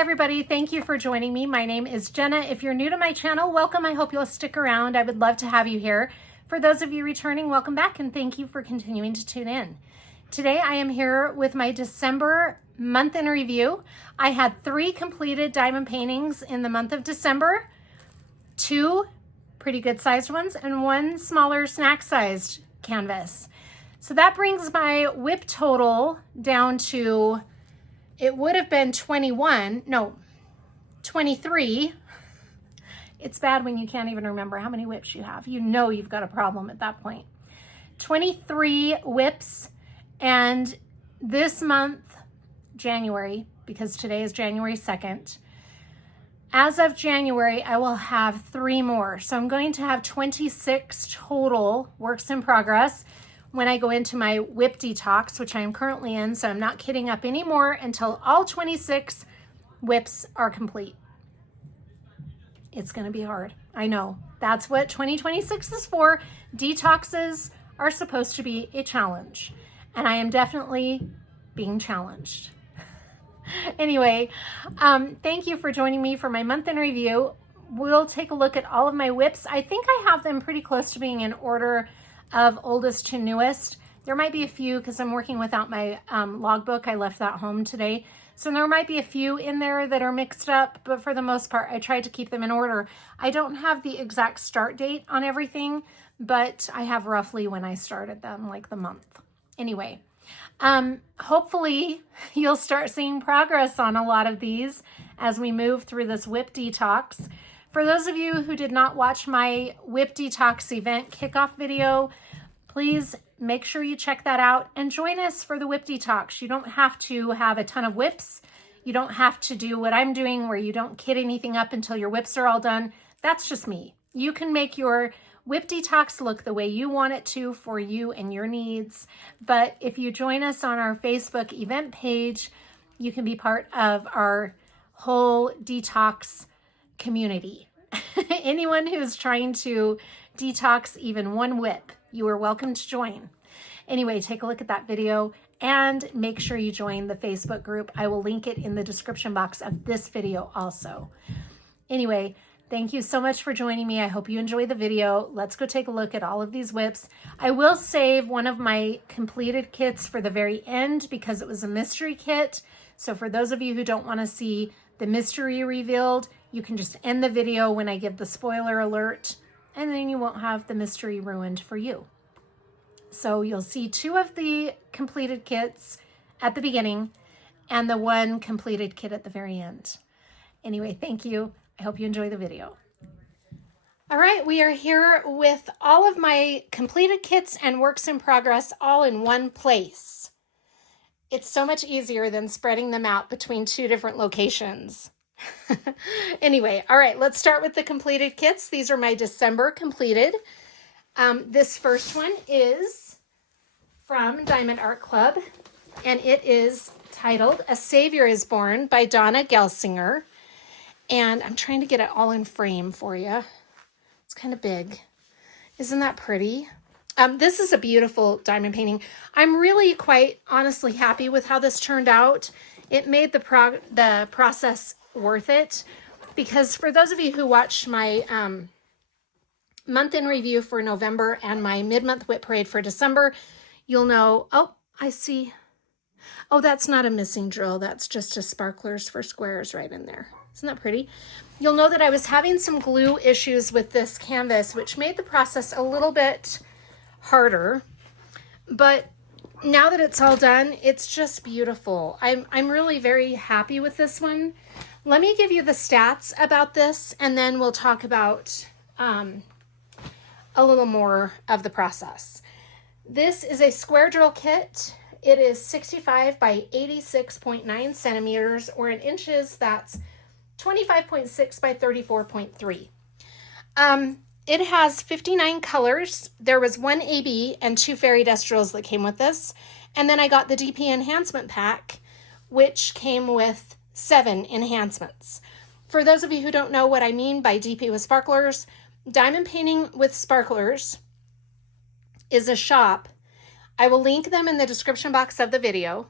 everybody, thank you for joining me. My name is Jenna. If you're new to my channel, welcome. I hope you'll stick around. I would love to have you here. For those of you returning, welcome back and thank you for continuing to tune in. Today I am here with my December month in review. I had 3 completed diamond paintings in the month of December, 2 pretty good sized ones and 1 smaller snack sized canvas. So that brings my WIP total down to, it would have been 23. It's bad when you can't even remember how many WIPs you have. You know you've got a problem at that point. 23 WIPs, and this month, January, because today is January 2nd, as of January, I will have 3 more. So I'm going to have 26 total works in progress when I go into my WIP detox, which I am currently in, so I'm not kidding up anymore until all 26 WIPs are complete. It's gonna be hard, I know. That's what 2026 is for. Detoxes are supposed to be a challenge, and I am definitely being challenged. Anyway, thank you for joining me for my month in review. We'll take a look at all of my WIPs. I think I have them pretty close to being in order of oldest to newest. There might be a few because I'm working without my logbook. I left that home today. So there might be a few in there that are mixed up, but for the most part, I tried to keep them in order. I don't have the exact start date on everything, but I have roughly when I started them, like the month. Anyway, hopefully you'll start seeing progress on a lot of these as we move through this WIP detox. For those of you who did not watch my WIP detox event kickoff video, please make sure you check that out and join us for the WIP detox. You don't have to have a ton of WIPs. You don't have to do what I'm doing where you don't kit anything up until your WIPs are all done. That's just me. You can make your WIP detox look the way you want it to for you and your needs. But if you join us on our Facebook event page, you can be part of our whole detox community. Anyone who's trying to detox even one WIP, you are welcome to join. Anyway, take a look at that video and make sure you join the Facebook group. I will link it in the description box of this video also. Anyway, thank you so much for joining me. I hope you enjoy the video. Let's go take a look at all of these WIPs. I will save one of my completed kits for the very end because it was a mystery kit. So for those of you who don't want to see the mystery revealed, you can just end the video when I give the spoiler alert, and then you won't have the mystery ruined for you. So you'll see 2 of the completed kits at the beginning and the 1 completed kit at the very end. Anyway, thank you. I hope you enjoy the video. All right, we are here with all of my completed kits and works in progress all in one place. It's so much easier than spreading them out between 2 different locations. Anyway, all right, let's start with the completed kits. These are my December completed. This first one is from Diamond Art Club, and it is titled A Savior is Born by Donna Gelsinger. And I'm trying to get it all in frame for you. It's kind of big. Isn't that pretty? This is a beautiful diamond painting. I'm really quite honestly happy with how this turned out. It made the process worth it, because for those of you who watched my month in review for November and my mid-month WIP parade for December, you'll know, oh, I see. Oh, that's not a missing drill. That's just a sparklers for squares right in there. Isn't that pretty? You'll know that I was having some glue issues with this canvas, which made the process a little bit harder, but now that it's all done, it's just beautiful. I'm really very happy with this one. Let me give you the stats about this, and then we'll talk about a little more of the process. This is a square drill kit. It is 65 by 86.9 centimeters, or in inches, that's 25.6 by 34.3. It has 59 colors. There was 1 AB and 2 fairy dust drills that came with this. And then I got the DP enhancement pack, which came with 7 enhancements. For those of you who don't know what I mean by DP with sparklers, diamond painting with sparklers is a shop. I will link them in the description box of the video.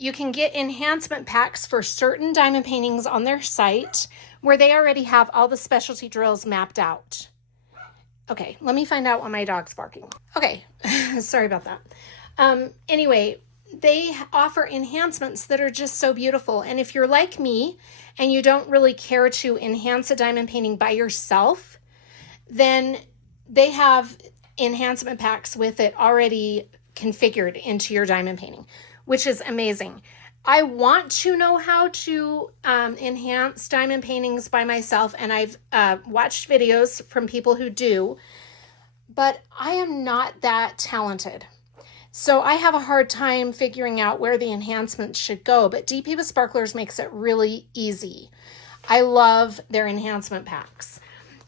you can get enhancement packs for certain diamond paintings on their site where they already have all the specialty drills mapped out. Okay, let me find out why my dog's barking. Okay, sorry about that. Anyway, they offer enhancements that are just so beautiful. And if you're like me and you don't really care to enhance a diamond painting by yourself, then they have enhancement packs with it already configured into your diamond painting, which is amazing. I want to know how to enhance diamond paintings by myself, and I've watched videos from people who do, but I am not that talented. So I have a hard time figuring out where the enhancements should go, but DP with Sparklers makes it really easy. I love their enhancement packs.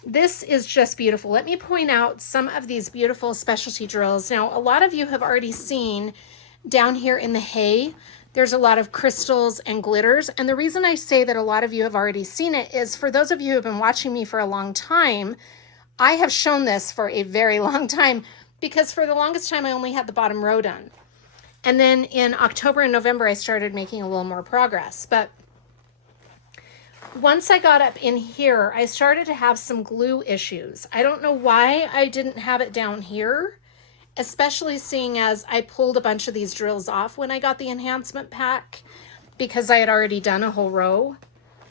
This is just beautiful. Let me point out some of these beautiful specialty drills. Now, a lot of you have already seen down here in the hay, there's a lot of crystals and glitters. And the reason I say that a lot of you have already seen it is for those of you who have been watching me for a long time, I have shown this for a very long time because for the longest time, I only had the bottom row done. And then in October and November, I started making a little more progress. But once I got up in here, I started to have some glue issues. I don't know why I didn't have it down here, especially seeing as I pulled a bunch of these drills off when I got the enhancement pack because I had already done a whole row.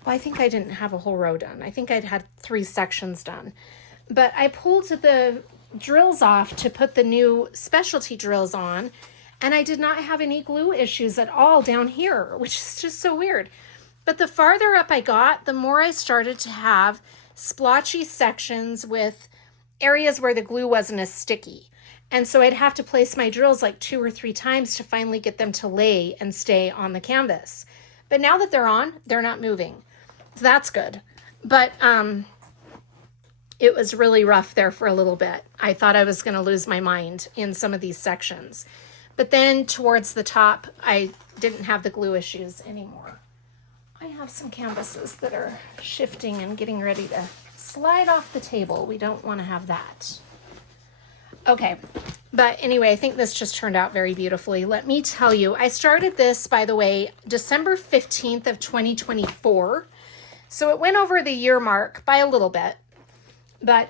Well, I think I didn't have a whole row done. I think I'd had 3 sections done. But I pulled the drills off to put the new specialty drills on, and I did not have any glue issues at all down here, which is just so weird. But the farther up I got, the more I started to have splotchy sections with areas where the glue wasn't as sticky. And so I'd have to place my drills like 2 or 3 times to finally get them to lay and stay on the canvas. But now that they're on, they're not moving. So that's good. But it was really rough there for a little bit. I thought I was going to lose my mind in some of these sections. But then towards the top, I didn't have the glue issues anymore. I have some canvases that are shifting and getting ready to slide off the table. We don't want to have that. Okay, but anyway, I think this just turned out very beautifully. Let me tell you, I started this, by the way, December 15th of 2024. So it went over the year mark by a little bit, but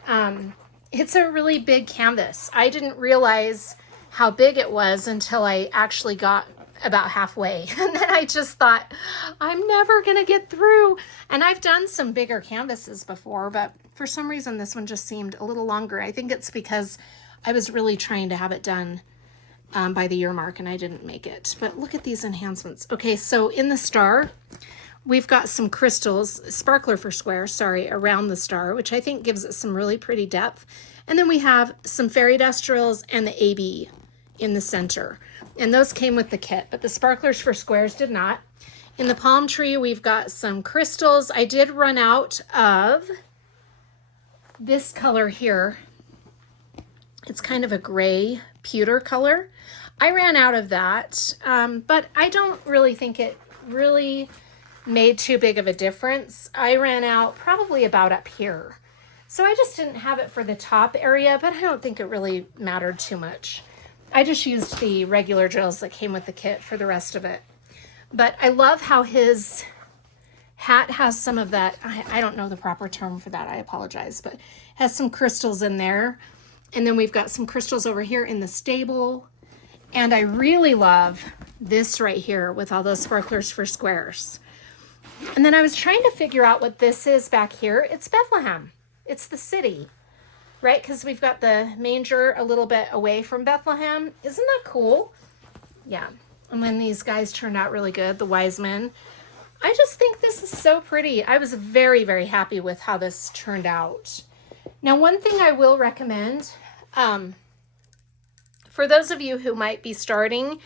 it's a really big canvas. I didn't realize how big it was until I actually got about halfway. And then I just thought, I'm never going to get through. And I've done some bigger canvases before, but for some reason, this one just seemed a little longer. I think it's because I was really trying to have it done by the year mark and I didn't make it. But look at these enhancements. Okay, so in the star, we've got some crystals, sparkler for square, sorry, around the star, which I think gives it some really pretty depth. And then we have some fairy dust drills and the AB in the center. And those came with the kit, but the sparklers for squares did not. In the palm tree, we've got some crystals. I did run out of this color here. It's kind of a gray pewter color. I ran out of that, but I don't really think it really made too big of a difference. I ran out probably about up here. So I just didn't have it for the top area, but I don't think it really mattered too much. I just used the regular drills that came with the kit for the rest of it. But I love how his hat has some of that, I don't know the proper term for that, I apologize, but has some crystals in there. And then we've got some crystals over here in the stable. And I really love this right here with all those sparklers for squares. And then I was trying to figure out what this is back here. It's Bethlehem. It's the city, right? Because we've got the manger a little bit away from Bethlehem. Isn't that cool? Yeah. And then these guys turned out really good, the wise men. I just think this is so pretty. I was very, very happy with how this turned out. Now, one thing I will recommend, for those of you who might be starting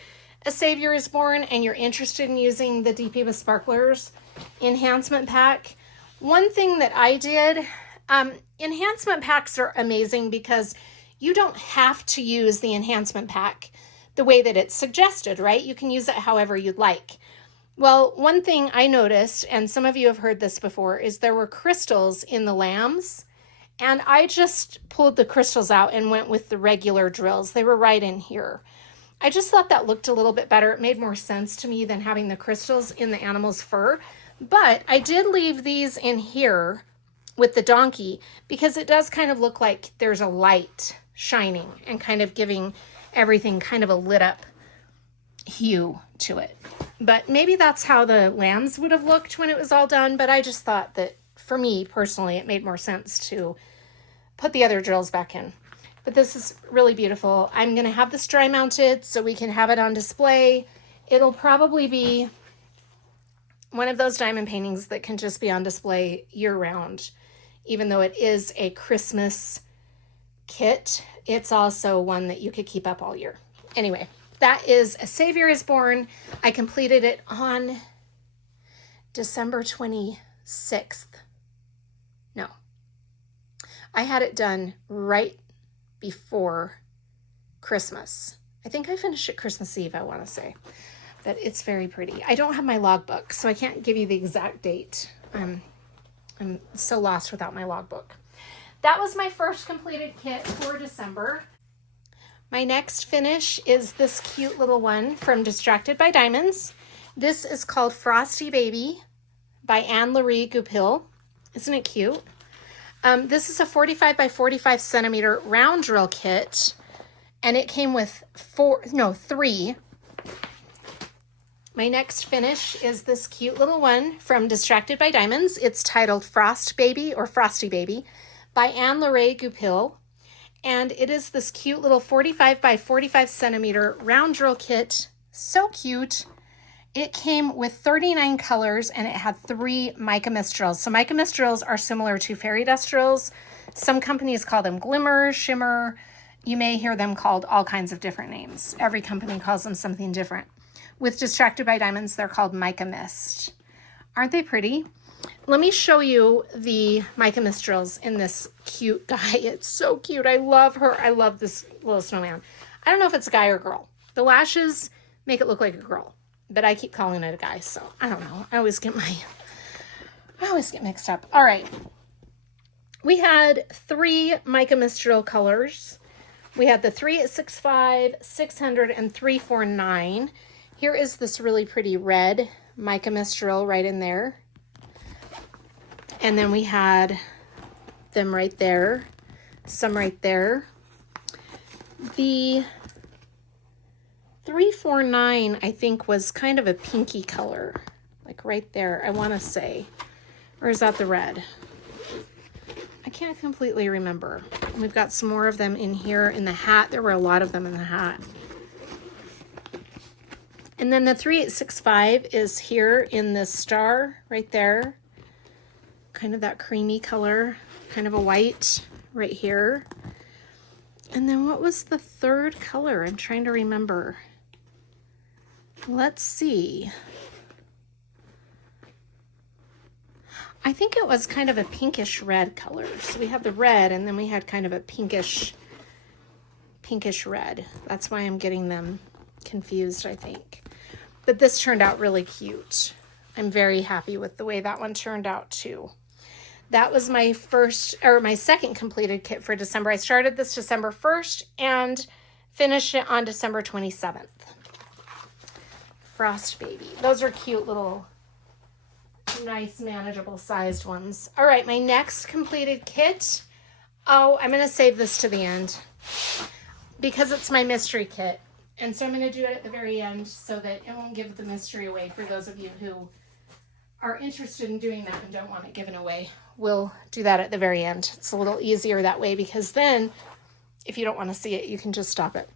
A Savior is Born and you're interested in using the DP with Sparklers enhancement pack, one thing that I did, enhancement packs are amazing because you don't have to use the enhancement pack the way that it's suggested, right? You can use it however you'd like. Well, one thing I noticed, and some of you have heard this before, is there were crystals in the lambs, and I just pulled the crystals out and went with the regular drills. They were right in here. I just thought that looked a little bit better. It made more sense to me than having the crystals in the animal's fur. But I did leave these in here with the donkey because it does kind of look like there's a light shining and kind of giving everything kind of a lit up hue to it. But maybe that's how the lambs would have looked when it was all done. But I just thought that for me personally, it made more sense to put the other drills back in. But this is really beautiful. I'm going to have this dry mounted so we can have it on display. It'll probably be one of those diamond paintings that can just be on display year round. Even though it is a Christmas kit, it's also one that you could keep up all year. Anyway, that is A Savior is Born. I completed it on December 26th. No, I had it done right before Christmas. I think I finished it Christmas Eve, I want to say. But it's very pretty. I don't have my logbook, so I can't give you the exact date. I'm so lost without my logbook. That was my first completed kit for December. My next finish is this cute little one from Distracted by Diamonds. This is called Frosty Baby by Anne-Larie Goupil. Isn't it cute? This is a 45 by 45 centimeter round drill kit, and it came with three. My next finish is this cute little one from Distracted by Diamonds. It's titled Frost Baby or Frosty Baby by Anne-Larie Goupil. And it is this cute little 45 by 45 centimeter round drill kit. So cute. It came with 39 colors and it had 3 mica mist drills. So mica mist drills are similar to fairy dust drills. Some companies call them glimmer, shimmer. You may hear them called all kinds of different names. Every company calls them something different. With Distracted by Diamonds, they're called mica mist. Aren't they pretty? Let me show you the mica mist drills in this cute guy. It's so cute. I love her. I love this little snowman. I don't know if it's a guy or girl. The lashes make it look like a girl, but I keep calling it a guy, so I don't know. I always get mixed up. All right. We had 3 mica mist drill colors. We had the 3 at 600, and 349. Here is this really pretty red mica mist drill right in there. And then we had them right there, some right there. The 349, I think, was kind of a pinky color, like right there, I want to say. Or is that the red? I can't completely remember. We've got some more of them in here in the hat. There were a lot of them in the hat. And then the 3865 is here in this star right there. Kind of that creamy color, kind of a white right here. And then what was the third color? I'm trying to remember. Let's see. I think it was kind of a pinkish red color. So we had the red and then we had kind of a pinkish red. That's why I'm getting them confused, I think. But this turned out really cute. I'm very happy with the way that one turned out too. That was my second completed kit for December. I started this December 1st and finished it on December 27th. Frost Baby. Those are cute little, nice, manageable sized ones. All right, my next completed kit. Oh, I'm going to save this to the end because it's my mystery kit. And so I'm going to do it at the very end so that it won't give the mystery away for those of you who are interested in doing that and don't want it given away. We'll do that at the very end. It's a little easier that way because then if you don't want to see it, you can just stop it.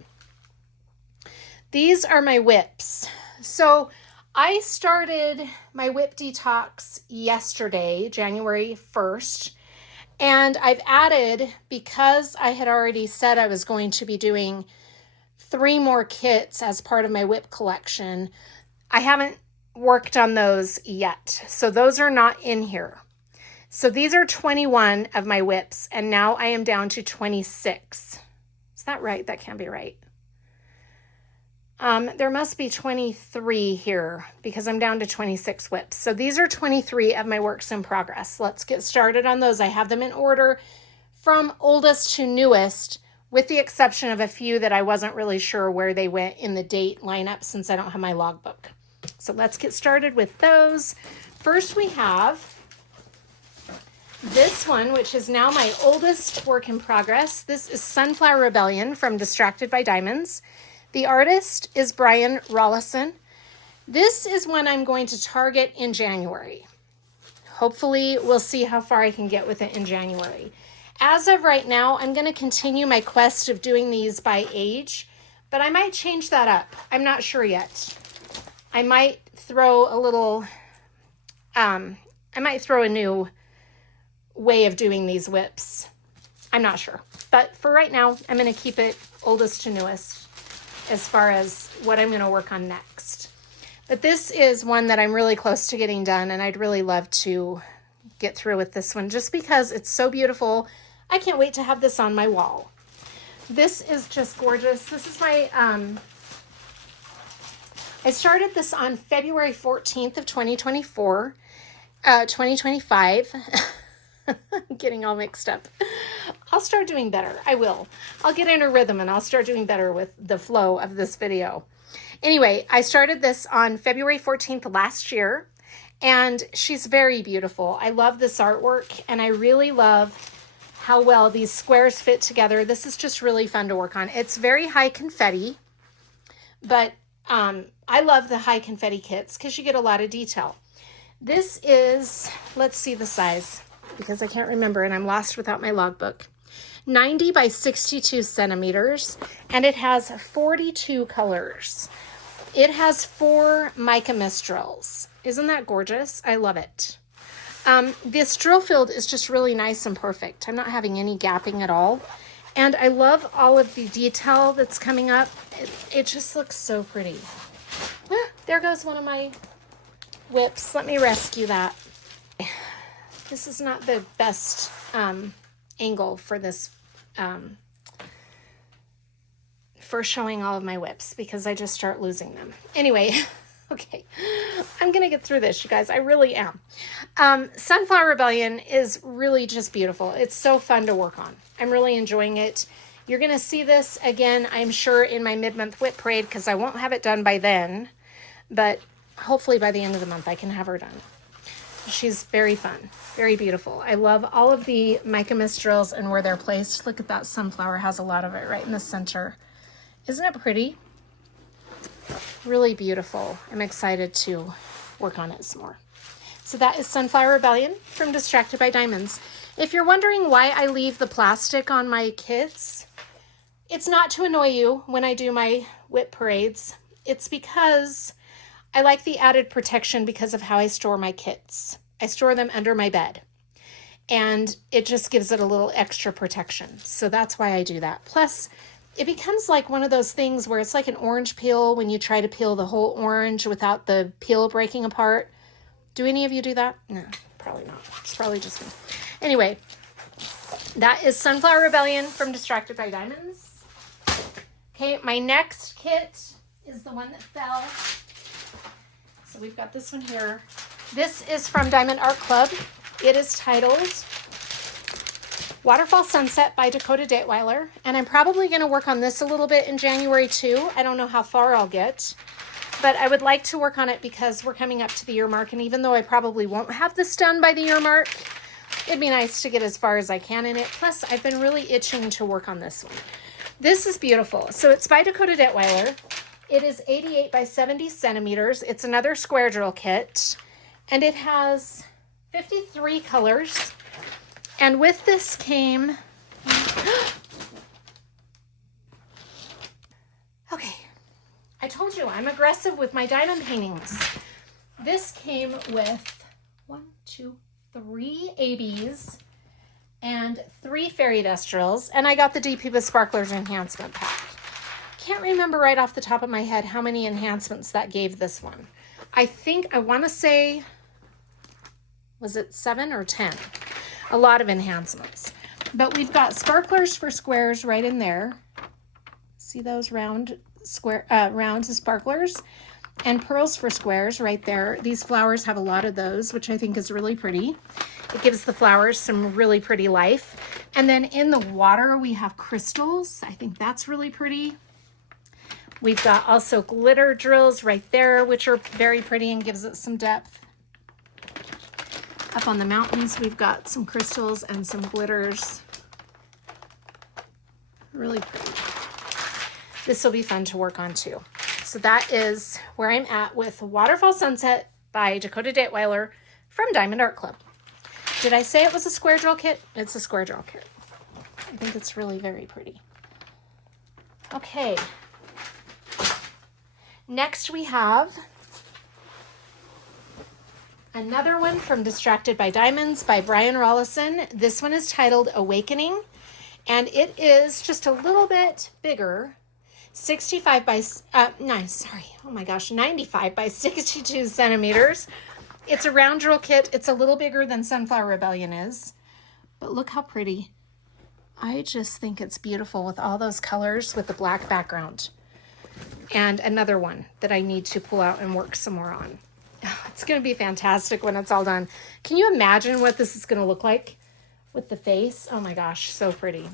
These are my whips. So I started my whip detox yesterday, January 1st, and I've added, because I had already said I was going to be doing 3 more kits as part of my whip collection. I haven't worked on those yet. So those are not in here. So these are 21 of my whips, and now I am down to 26. Is that right? That can't be right. There must be 23 here because I'm down to 26 whips. So these are 23 of my works in progress. Let's get started on those. I have them in order from oldest to newest with the exception of a few that I wasn't really sure where they went in the date lineup since I don't have my logbook. So let's get started with those. First we have this one, which is now my oldest work in progress. This is Sunflower Rebellion from Distracted by Diamonds. The artist is Brian Rollison. This is one I'm going to target in January. Hopefully we'll see how far I can get with it in January. As of right now, I'm going to continue my quest of doing these by age, but I might change that up. I'm not sure yet. I might throw a little, I might throw a new way of doing these whips. I'm not sure. But for right now, I'm going to keep it oldest to newest as far as what I'm going to work on next. But this is one that I'm really close to getting done, and I'd really love to get through with this one just because it's so beautiful. I can't wait to have this on my wall. This is just gorgeous. This is my, I started this on February 14th of 2024, 2025. I'm getting all mixed up. I'll start doing better. I will. I'll get in a rhythm and I'll start doing better with the flow of this video. Anyway, I started this on February 14th last year, and she's very beautiful. I love this artwork, and I really love how well these squares fit together. This is just really fun to work on. It's very high confetti, but I love the high confetti kits because you get a lot of detail. This is, let's see the size, because I can't remember and I'm lost without my logbook. 90 by 62 centimeters, and it has 42 colors. It has 4 mica mistrals. Isn't that gorgeous? I love it. This drill field is just really nice and perfect. I'm not having any gapping at all. And I love all of the detail that's coming up. It just looks so pretty. There goes one of my whips. Let me rescue that. This is not the best angle for this, for showing all of my whips because I just start losing them. Anyway, okay, I'm going to get through this, you guys. I really am. Sunflower Rebellion is really just beautiful. It's so fun to work on. I'm really enjoying it. You're going to see this again, I'm sure, in my mid-month whip parade because I won't have it done by then, but hopefully by the end of the month I can have her done. She's very fun, very beautiful. I love all of the mica mistrals and where they're placed. Look at that sunflower, has a lot of it right in the center. Isn't it pretty? Really beautiful. I'm excited to work on it some more. So that is Sunflower Rebellion from Distracted by Diamonds. If you're wondering why I leave the plastic on my kits, it's not to annoy you when I do my whip parades. It's because I like the added protection because of how I store my kits. I store them under my bed, and it just gives it a little extra protection. So that's why I do that. Plus, it becomes like one of those things where it's like an orange peel when you try to peel the whole orange without the peel breaking apart. Do any of you do that? No, probably not. It's probably just me. Anyway, that is Sunflower Rebellion from Distracted by Diamonds. Okay, my next kit is the one that fell. So we've got this one here. This is from Diamond Art Club. It is titled Waterfall Sunset by Dakota Detweiler. And I'm probably going to work on this a little bit in January too. I don't know how far I'll get, but I would like to work on it because we're coming up to the year mark. And even though I probably won't have this done by the year mark, it'd be nice to get as far as I can in it. Plus, I've been really itching to work on this one. This is beautiful. So it's by Dakota Detweiler. It is 88 by 70 centimeters. It's another square drill kit, and it has 53 colors. And with this came, okay, I told you I'm aggressive with my diamond paintings. This came with 1, 2, 3 ABs and 3 fairy dust drills, and I got the DP with Sparklers enhancement pack. Can't remember right off the top of my head how many enhancements that gave this one. I want to say, was it 7 or 10? A lot of enhancements. But we've got sparklers for squares right in there. See those round rounds of sparklers? And pearls for squares right there. These flowers have a lot of those, which I think is really pretty. It gives the flowers some really pretty life. And then in the water, we have crystals. I think that's really pretty. We've got also glitter drills right there, which are very pretty and gives it some depth. Up on the mountains, we've got some crystals and some glitters. Really pretty. This will be fun to work on too. So that is where I'm at with Waterfall Sunset by Dakota Detweiler from Diamond Art Club. Did I say it was a square drill kit? It's a square drill kit. I think it's really very pretty. Okay. Next we have another one from Distracted by Diamonds by Brian Rollison. This one is titled Awakening, and it is just a little bit bigger. 95 by, 95 by 62 centimeters. It's a round drill kit. It's a little bigger than Sunflower Rebellion is, but look how pretty. I just think it's beautiful with all those colors with the black background. And another one that I need to pull out and work some more on. It's going to be fantastic when it's all done. Can you imagine what this is going to look like with the face? Oh my gosh, so pretty.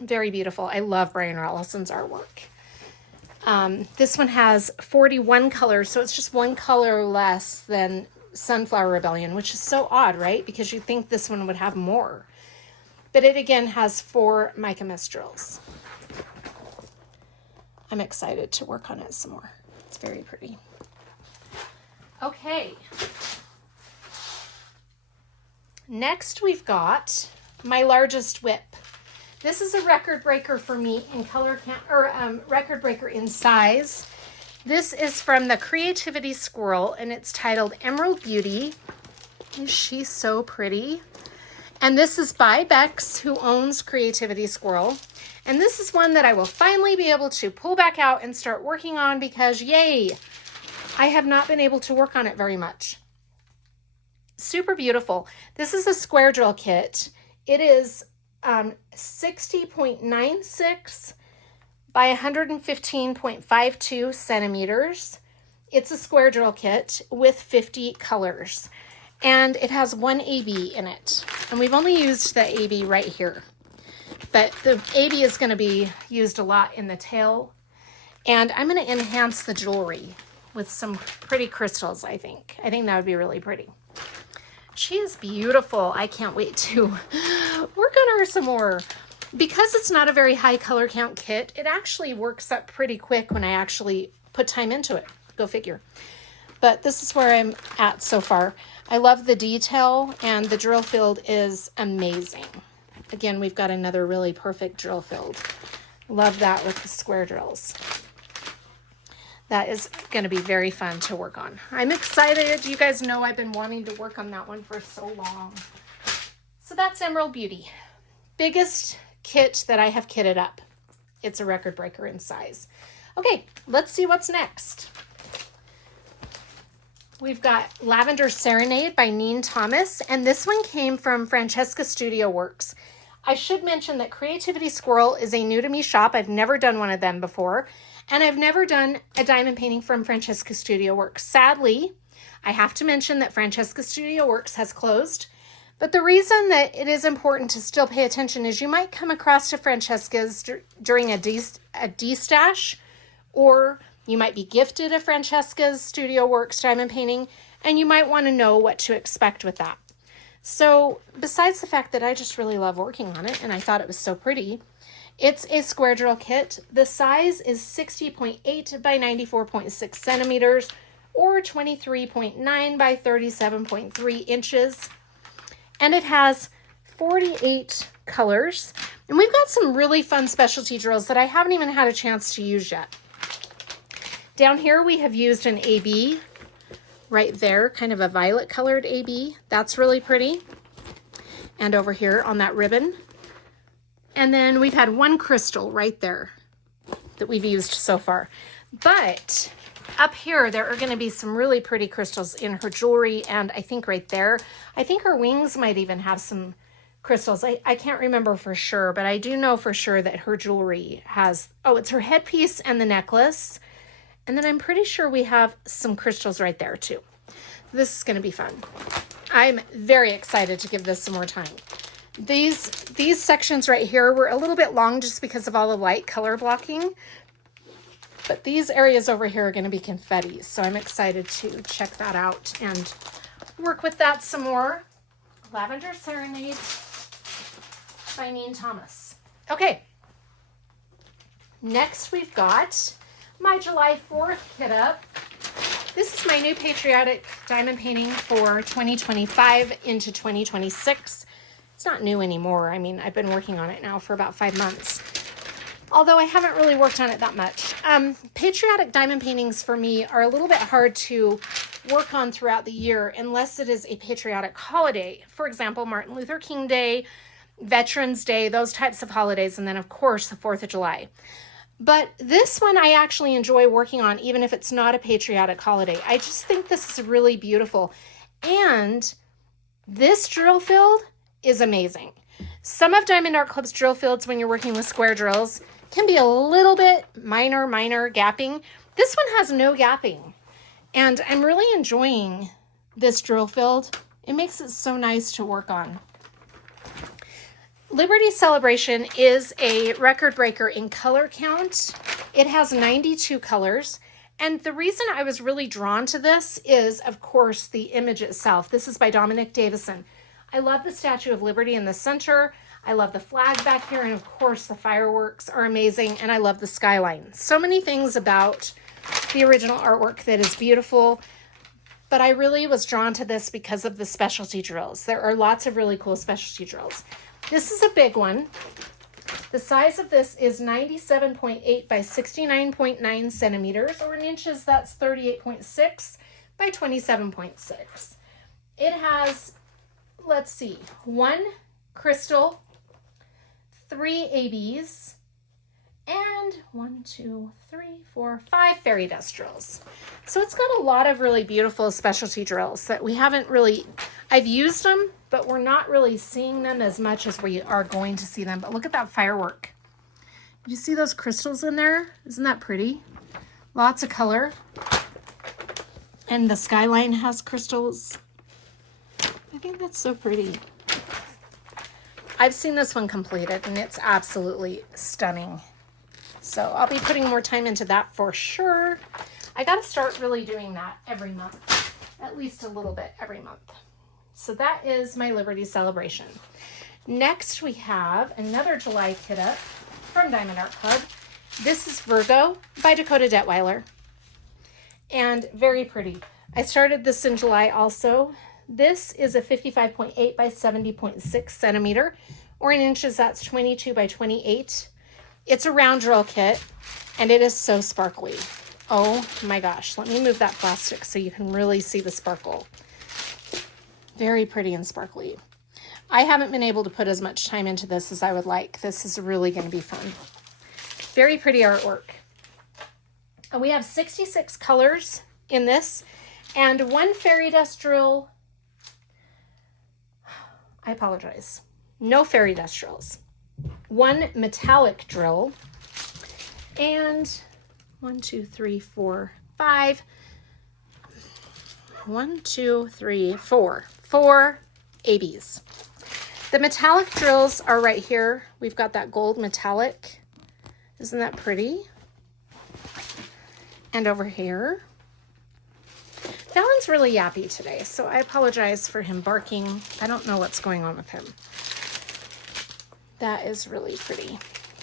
Very beautiful. I love Brian Rollison's artwork. This one has 41 colors, so it's just one color less than Sunflower Rebellion, which is so odd, right? Because you think this one would have more. But it again has 4 mica mist drills. I'm excited to work on it some more. It's very pretty. Okay. Next we've got my largest whip. This is a record breaker for me in record breaker in size. This is from the Creativity Squirrel, and it's titled Emerald Beauty. Is she so pretty? And this is by Bex, who owns Creativity Squirrel. And this is one that I will finally be able to pull back out and start working on because, yay, I have not been able to work on it very much. Super beautiful. This is a square drill kit. It is 60.96 by 115.52 centimeters. It's a square drill kit with 50 colors. And it has 1 AB in it. And we've only used the AB right here. But the AB is going to be used a lot in the tail. And I'm going to enhance the jewelry with some pretty crystals, I think. I think that would be really pretty. She is beautiful. I can't wait to work on her some more. Because it's not a very high color count kit, it actually works up pretty quick when I actually put time into it. Go figure. But this is where I'm at so far. I love the detail, and the drill field is amazing. Again, we've got another really perfect drill field. Love that with the square drills. That is going to be very fun to work on. I'm excited. You guys know I've been wanting to work on that one for so long. So that's Emerald Beauty. Biggest kit that I have kitted up. It's a record breaker in size. Okay, let's see what's next. We've got Lavender Serenade by Neen Thomas, and this one came from Francesca Studio Works. I should mention that Creativity Squirrel is a new to me shop. I've never done one of them before, and I've never done a diamond painting from Francesca Studio Works. Sadly, I have to mention that Francesca Studio Works has closed, but the reason that it is important to still pay attention is you might come across to Francesca's during a D-stash, or you might be gifted a Francesca's Studio Works diamond painting, and you might want to know what to expect with that. So besides the fact that I just really love working on it, and I thought it was so pretty, it's a square drill kit. The size is 60.8 by 94.6 centimeters, or 23.9 by 37.3 inches. And it has 48 colors. And we've got some really fun specialty drills that I haven't even had a chance to use yet. Down here we have used an AB right there, kind of a violet colored AB. That's really pretty. And over here on that ribbon. And then we've had one crystal right there that we've used so far. But up here, there are going to be some really pretty crystals in her jewelry. And I think right there, I think her wings might even have some crystals. I can't remember for sure, but I do know for sure that her jewelry has, oh, it's her headpiece and the necklace. And then I'm pretty sure we have some crystals right there too. This is going to be fun. I'm very excited to give this some more time. These sections right here were a little bit long just because of all the light color blocking. But these areas over here are going to be confetti. So I'm excited to check that out and work with that some more. Lavender Serenade by Neen Thomas. Okay. Next we've got my July 4th kit up. This is my new patriotic diamond painting for 2025 into 2026. It's not new anymore. I mean, I've been working on it now for about 5 months. Although I haven't really worked on it that much. Patriotic diamond paintings for me are a little bit hard to work on throughout the year unless it is a patriotic holiday. For example, Martin Luther King Day, Veterans Day, those types of holidays, and then of course the 4th of July. But this one I actually enjoy working on even if it's not a patriotic holiday. I just think this is really beautiful. And this drill field is amazing. Some of Diamond Art Club's drill fields when you're working with square drills can be a little bit minor gapping. This one has no gapping. And I'm really enjoying this drill field. It makes it so nice to work on. Liberty Celebration is a record breaker in color count. It has 92 colors. And the reason I was really drawn to this is, of course, the image itself. This is by Dominic Davison. I love the Statue of Liberty in the center. I love the flag back here. And of course, the fireworks are amazing. And I love the skyline. So many things about the original artwork that is beautiful. But I really was drawn to this because of the specialty drills. There are lots of really cool specialty drills. This is a big one. The size of this is 97.8 by 69.9 centimeters, or in inches, that's 38.6 by 27.6. It has, let's see, 1 crystal, 3 ABs, and 5 fairy dust drills. So it's got a lot of really beautiful specialty drills that we haven't really, I've used them, but we're not really seeing them as much as we are going to see them. But look at that firework. You see those crystals in there? Isn't that pretty? Lots of color. And the skyline has crystals. I think that's so pretty. I've seen this one completed and it's absolutely stunning. So I'll be putting more time into that for sure. I got to start really doing that every month, at least a little bit every month. So that is my Liberty Celebration. Next, we have another July kit up from Diamond Art Club. This is Virgo by Dakota Detweiler. And very pretty. I started this in July also. This is a 55.8 by 70.6 centimeter, or in inches, that's 22 by 28. It's a round drill kit, and it is so sparkly. Oh my gosh. Let me move that plastic so you can really see the sparkle. Very pretty and sparkly. I haven't been able to put as much time into this as I would like. This is really going to be fun. Very pretty artwork. We have 66 colors in this and 1 fairy dust drill. I apologize. No fairy dust drills. 1 metallic drill and 1, 2, 3, 4, 5. 1, 2, 3, 4. 4 ABs. The metallic drills are right here. We've got that gold metallic. Isn't that pretty? And over here. Fallon's really yappy today, so I apologize for him barking. I don't know what's going on with him. That is really pretty.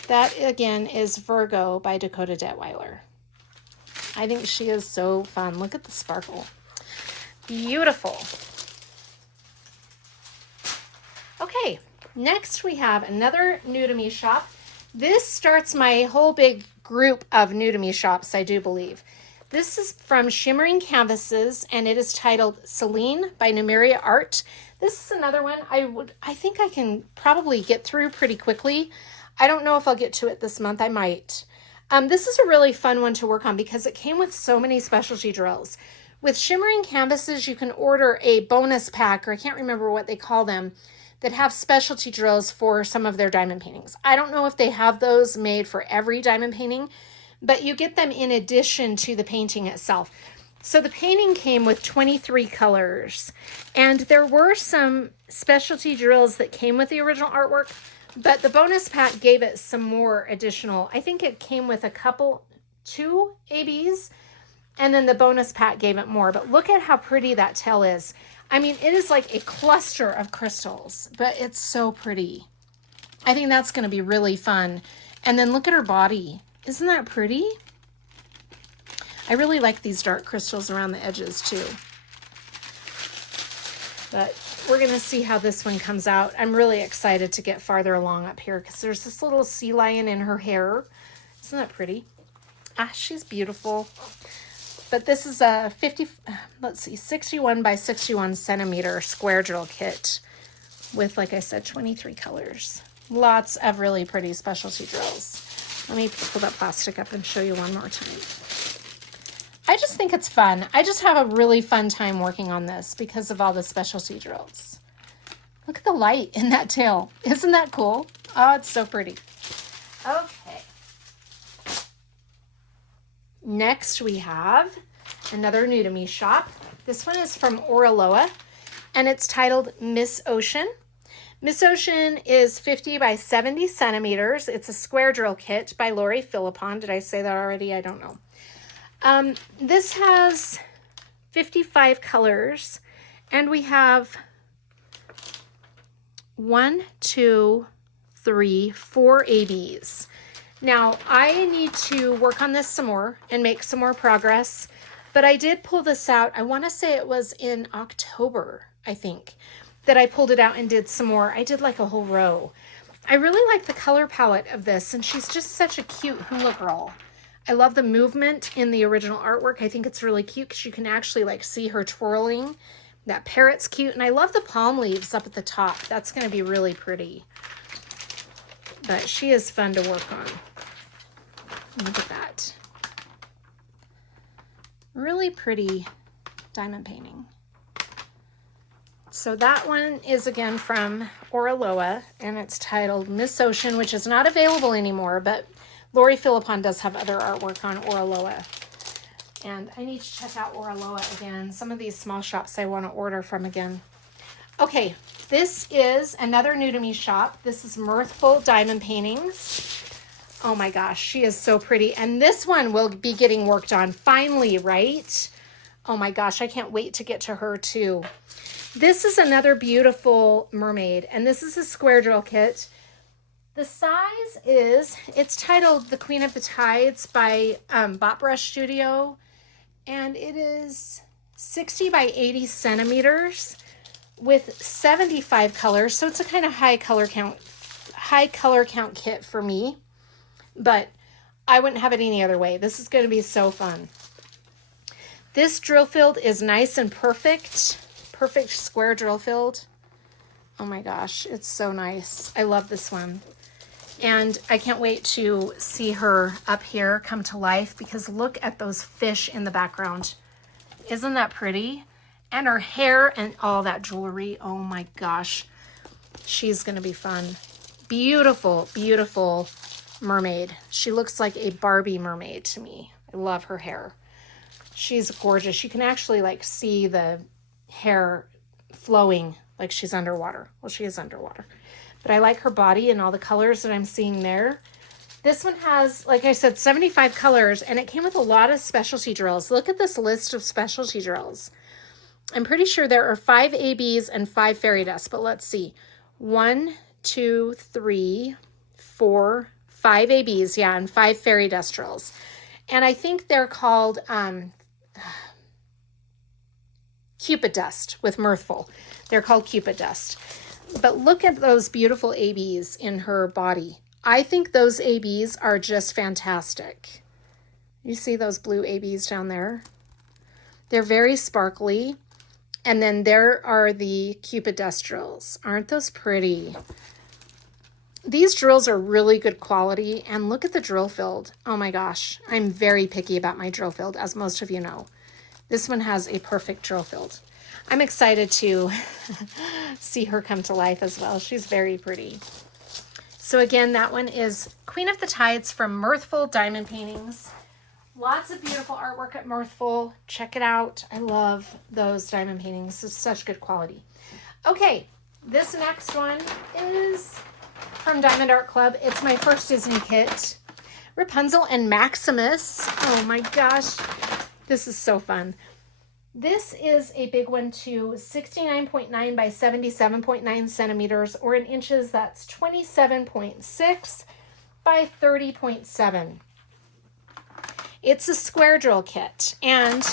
That, again, is Virgo by Dakota Detweiler. I think she is so fun. Look at the sparkle. Beautiful. Okay, next we have another new to me shop. This starts my whole big group of new to me shops, I do believe. This is from Shimmering Canvases, and it is titled Celine by Numeria Art. This is another one I think I can probably get through pretty quickly. I don't know if I'll get to it this month. I might. This is a really fun one to work on because it came with so many specialty drills. With Shimmering Canvases, you can order a bonus pack, or I can't remember what they call them, that have specialty drills for some of their diamond paintings. I don't know if they have those made for every diamond painting, but you get them in addition to the painting itself. So the painting came with 23 colors, and there were some specialty drills that came with the original artwork, but the bonus pack gave it some more additional. I think it came with two ABs, and then the bonus pack gave it more. But look at how pretty that tail is. I mean, it is like a cluster of crystals, but it's so pretty. I think that's going to be really fun. And then look at her body. Isn't that pretty? I really like these dark crystals around the edges too. But we're going to see how this one comes out. I'm really excited to get farther along up here because there's this little sea lion in her hair. Isn't that pretty? Ah, she's beautiful. But this is a 61 by 61 centimeter square drill kit with, like I said, 23 colors. Lots of really pretty specialty drills. Let me pull that plastic up and show you one more time. I just think it's fun. I just have a really fun time working on this because of all the specialty drills. Look at the light in that tail. Isn't that cool? Oh, it's so pretty. Okay. Next we have another new to me shop. This one is from Oraloa and it's titled Miss Ocean. Miss Ocean is 50 by 70 centimeters. It's a square drill kit by Lori Philippon. Did I say that already? I don't know. This has 55 colors and we have 4 ABs. Now I need to work on this some more and make some more progress, but I did pull this out. I want to say it was in October, I think, that I pulled it out and did some more. I did like a whole row. I really like the color palette of this, and she's just such a cute hula girl. I love the movement in the original artwork. I think it's really cute because you can actually like see her twirling. That parrot's cute, and I love the palm leaves up at the top. That's going to be really pretty. But she is fun to work on. Look at that. Really pretty diamond painting. So that one is again from Oraloa, and it's titled Miss Ocean, which is not available anymore, but Lori Philippon does have other artwork on Oraloa. And I need to check out Oraloa again. Some of these small shops I want to order from again. Okay, this is another new to me shop. This is Mirthful Diamond Paintings. Oh my gosh, she is so pretty. And this one will be getting worked on finally, right? Oh my gosh, I can't wait to get to her too. This is another beautiful mermaid, and this is a square drill kit. The size is, it's titled The Queen of the Tides by Bot Brush Studio, and it is 60 by 80 centimeters with 75 colors. So it's a kind of high color count kit for me, but I wouldn't have it any other way. This is going to be so fun. This drill field is nice and perfect square drill field. Oh my gosh, it's so nice. I love this one. And I can't wait to see her up here come to life because look at those fish in the background. Isn't that pretty? And her hair and all that jewelry. Oh my gosh. She's going to be fun. Beautiful, beautiful mermaid. She looks like a Barbie mermaid to me. I love her hair. She's gorgeous. You can actually like see the hair flowing like she's underwater. Well, she is underwater. But I like her body and all the colors that I'm seeing there. This one has, like I said, 75 colors, and it came with a lot of specialty drills. Look at this list of specialty drills. I'm pretty sure there are 5 ABs and 5 fairy dust, but let's see. 1, 2, 3, 4, 5 ABs, yeah, and 5 fairy dust drills. And I think they're called Cupid Dust with Mirthful. They're called Cupid Dust. But look at those beautiful ABs in her body. I think those ABs are just fantastic. You see those blue ABs down there? They're very sparkly. And then there are the Cupid Dust drills. Aren't those pretty? These drills are really good quality. And look at the drill field. Oh my gosh. I'm very picky about my drill field, as most of you know. This one has a perfect drill field. I'm excited to see her come to life as well. She's very pretty. So again, that one is Queen of the Tides from Mirthful Diamond Paintings. Lots of beautiful artwork at Mirthful. Check it out. I love those diamond paintings. It's such good quality. Okay, this next one is from Diamond Art Club. It's my first Disney kit. Rapunzel and Maximus. Oh my gosh, this is so fun. This is a big one too, 69.9 by 77.9 centimeters, or in inches, that's 27.6 by 30.7. It's a square drill kit, and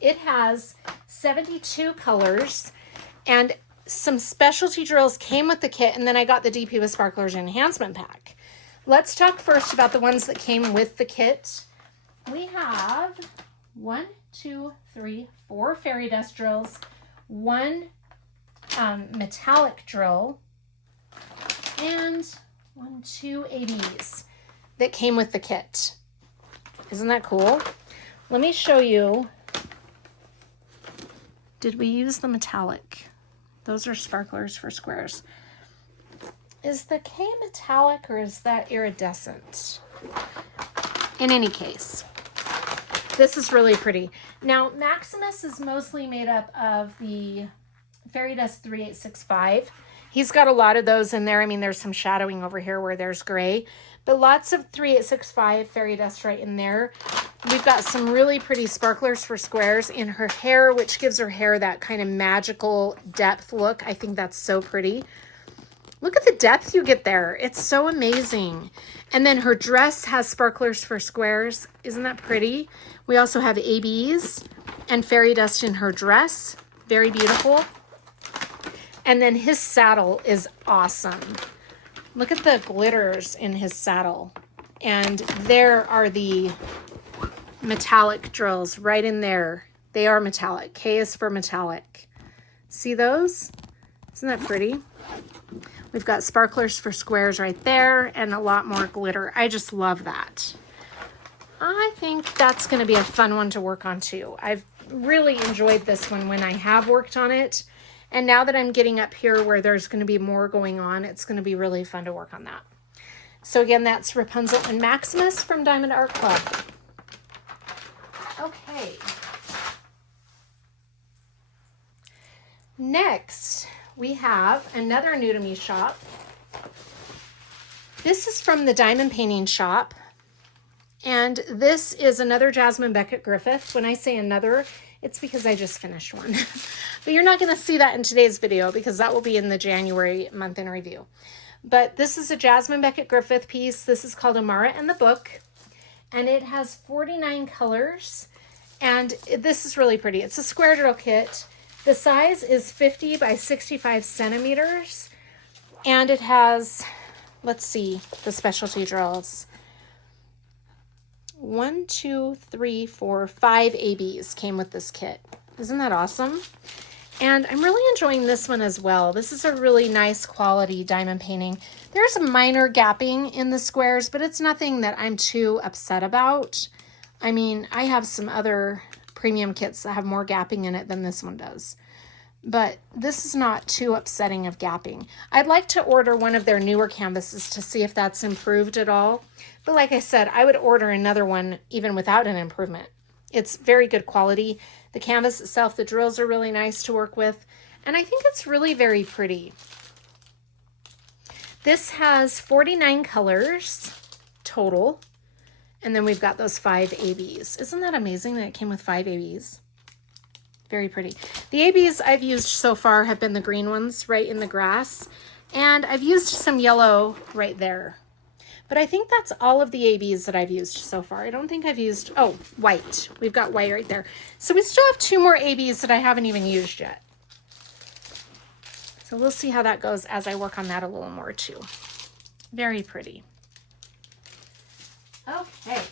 it has 72 colors, and some specialty drills came with the kit, and then I got the DP with Sparklers Enhancement Pack. Let's talk first about the ones that came with the kit. We have 1, 2, 3, 4 fairy dust drills, 1 metallic drill, and 1, 2 ABs that came with the kit. Isn't that cool? Let me show you. Did we use the metallic? Those are sparklers for squares. Is the K metallic or is that iridescent? In any case, this is really pretty. Now, Maximus is mostly made up of the Fairy Dust 3865. He's got a lot of those in there. I mean, there's some shadowing over here where there's gray, but lots of 3865 Fairy Dust right in there. We've got some really pretty sparklers for squares in her hair, which gives her hair that kind of magical depth look. I think that's so pretty. Look at the depth you get there. It's so amazing. And then her dress has sparklers for squares. Isn't that pretty? We also have ABs and fairy dust in her dress. Very beautiful. And then his saddle is awesome. Look at the glitters in his saddle. And there are the metallic drills right in there. They are metallic. K is for metallic. See those? Isn't that pretty? We've got sparklers for squares right there and a lot more glitter. I just love that. I think that's going to be a fun one to work on too. I've really enjoyed this one when I have worked on it. And now that I'm getting up here where there's going to be more going on, it's going to be really fun to work on that. So again, that's Rapunzel and Maximus from Diamond Art Club. Okay. Next, we have another new to me shop. This is from the Diamond Painting Shop. And this is another Jasmine Beckett Griffith. When I say another, it's because I just finished one. But you're not going to see that in today's video because that will be in the January month in review. But this is a Jasmine Beckett Griffith piece. This is called Amara and the Book. And it has 49 colors. And this is really pretty. It's a square drill kit. The size is 50 by 65 centimeters. And it has, let's see, the specialty drills. 1, 2, 3, 4, 5 ABs came with this kit. Isn't that awesome? And I'm really enjoying this one as well. This is a really nice quality diamond painting. There's a minor gapping in the squares, but it's nothing that I'm too upset about. I mean, I have some other premium kits that have more gapping in it than this one does. But this is not too upsetting of gapping. I'd like to order one of their newer canvases to see if that's improved at all. But like I said, I would order another one even without an improvement. It's very good quality. The canvas itself, the drills are really nice to work with. And I think it's really very pretty. This has 49 colors total. And then we've got those 5 ABs. Isn't that amazing that it came with 5 ABs? Very pretty. The ABs I've used so far have been the green ones right in the grass. And I've used some yellow right there. But I think that's all of the ABs that I've used so far. I don't think I've used, oh, white. We've got white right there. So we still have 2 more ABs that I haven't even used yet. So we'll see how that goes as I work on that a little more too. Very pretty. Okay.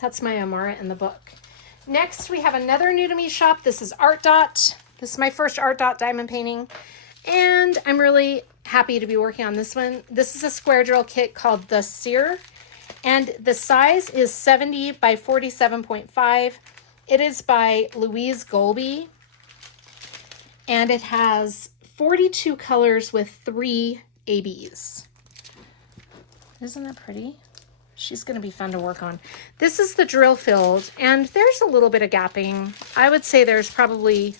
That's my Amara in the book. Next, we have another new to me shop. This is ARTDOT. This is my first ARTDOT diamond painting. And I'm really happy to be working on this one. This is a square drill kit called the Sear. And the size is 70 by 47.5. It is by Louise Golby. And it has 42 colors with 3 ABs. Isn't that pretty? She's going to be fun to work on. This is the drill filled, and there's a little bit of gapping. I would say there's probably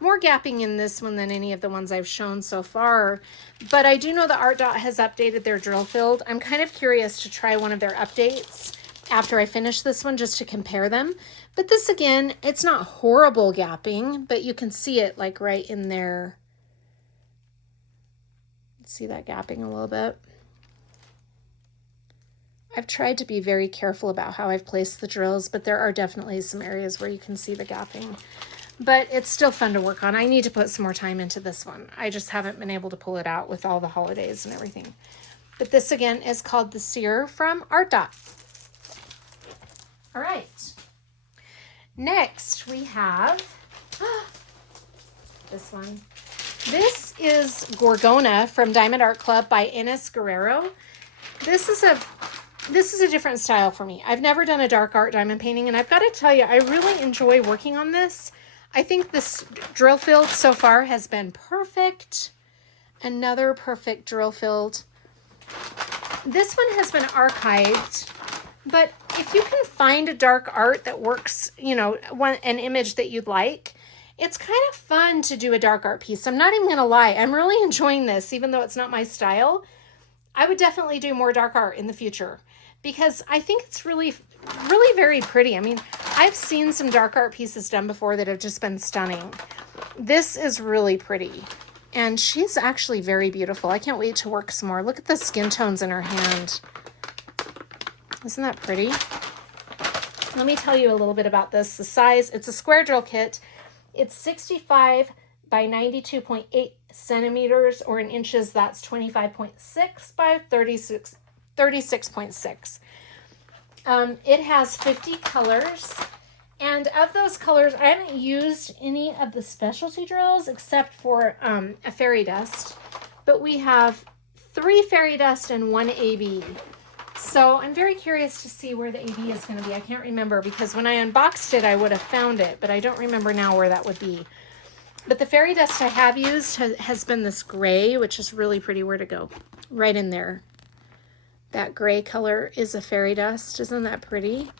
more gapping in this one than any of the ones I've shown so far. But I do know that ARTDOT has updated their drill filled. I'm kind of curious to try one of their updates after I finish this one just to compare them. But this, again, it's not horrible gapping, but you can see it like right in there. See that gapping a little bit. I've tried to be very careful about how I've placed the drills, but there are definitely some areas where you can see the gapping. But it's still fun to work on. I need to put some more time into this one. I just haven't been able to pull it out with all the holidays and everything. But this, again, is called the Seer from ARTDOT. All right. Next, we have this one. This is Gorgona from Diamond Art Club by Ines Guerrero. This is a different style for me. I've never done a dark art diamond painting, and I've got to tell you, I really enjoy working on this. I think this drill filled so far has been perfect. Another perfect drill filled. This one has been archived, but if you can find a dark art that works, you know, an image that you'd like, it's kind of fun to do a dark art piece. I'm not even going to lie. I'm really enjoying this, even though it's not my style. I would definitely do more dark art in the future because I think it's really very pretty. I mean, I've seen some dark art pieces done before that have just been stunning. This is really pretty. And she's actually very beautiful. I can't wait to work some more. Look at the skin tones in her hand. Isn't that pretty? Let me tell you a little bit about this. The size, it's a square drill kit. It's 65 by 92.8 centimeters, or in inches, that's 25.6 by 36.6. It has 50 colors, and of those colors, I haven't used any of the specialty drills except for a fairy dust, but we have 3 fairy dust and 1 AB. So I'm very curious to see where the AB is going to be. I can't remember because when I unboxed it, I would have found it, but I don't remember now where that would be. But the fairy dust I have used has been this gray, which is really pretty. Where to go? Right in there. That gray color is a fairy dust. Isn't that pretty?